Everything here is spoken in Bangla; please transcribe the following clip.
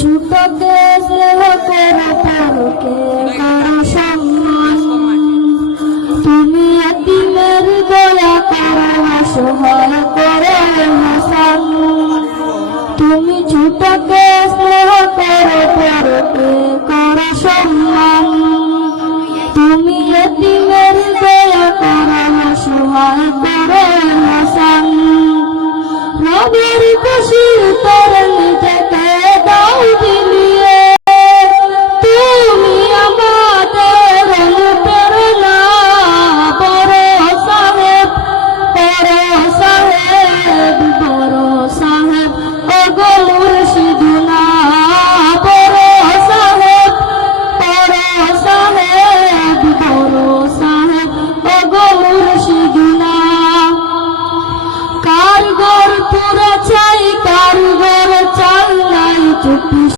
ছোটকে স্নেহ করো বড়কে করো সম্মান। তুমি এতিমের দয়া করো অসহায় করো হাসান। তুমি ছোটকে স্নেহ করো বড়কে করো সম্মান। তুমি এতিমের দয়া করো অসহায় করো হাসান। নবীর খুশি তোর নিজেকে দাও বিলিয়ে। তুমি আমাদের অনুপ্রেরণা। বড় সাহেব বড় সাহেব ওগো মুর্শিদুনা। বড় সাহেব ওগো মুর্শিদুনা। কারগর পুরা চাই কারগর চাল নাই চুপি